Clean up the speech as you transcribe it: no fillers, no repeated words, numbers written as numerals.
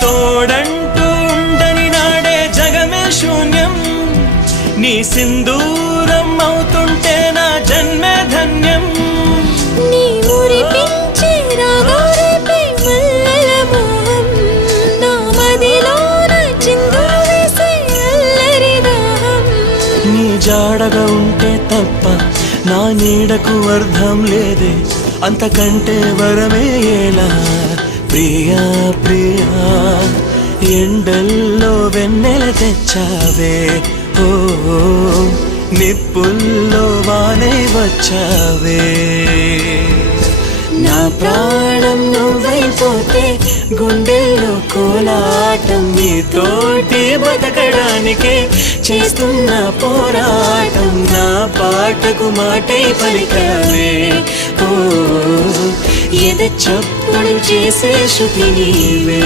తోడంటూ ఉండని నాడే జగమే శూన్యం, నీ సింధూరం అవుతుంటే నా జన్మే ధన్యం. నీ మురిపించే రాగాలపై మల్లెల మోహం, నా మదిలోన చిందులు వేసే అల్లరి దాహం. నీ జాడగా ఉంటే తప్ప నా నీడకు అర్థం లేదే, అంతకంటే వరమే ఎలా ప్రియా ప్రియా. ఎండల్లో వెన్నెల తెచ్చావే, ఓ నిప్పుల్లో వానై వచ్చావే. నా ప్రాణం నువ్వైపోతే గుండెల్లో కోలాటం, నీతోటి బతకడానికే చేస్తున్న పోరాటం. నా పాటకు మాటై పలికావే, ఓ ఎద చప్పుడు చేసే శృతి నీవే.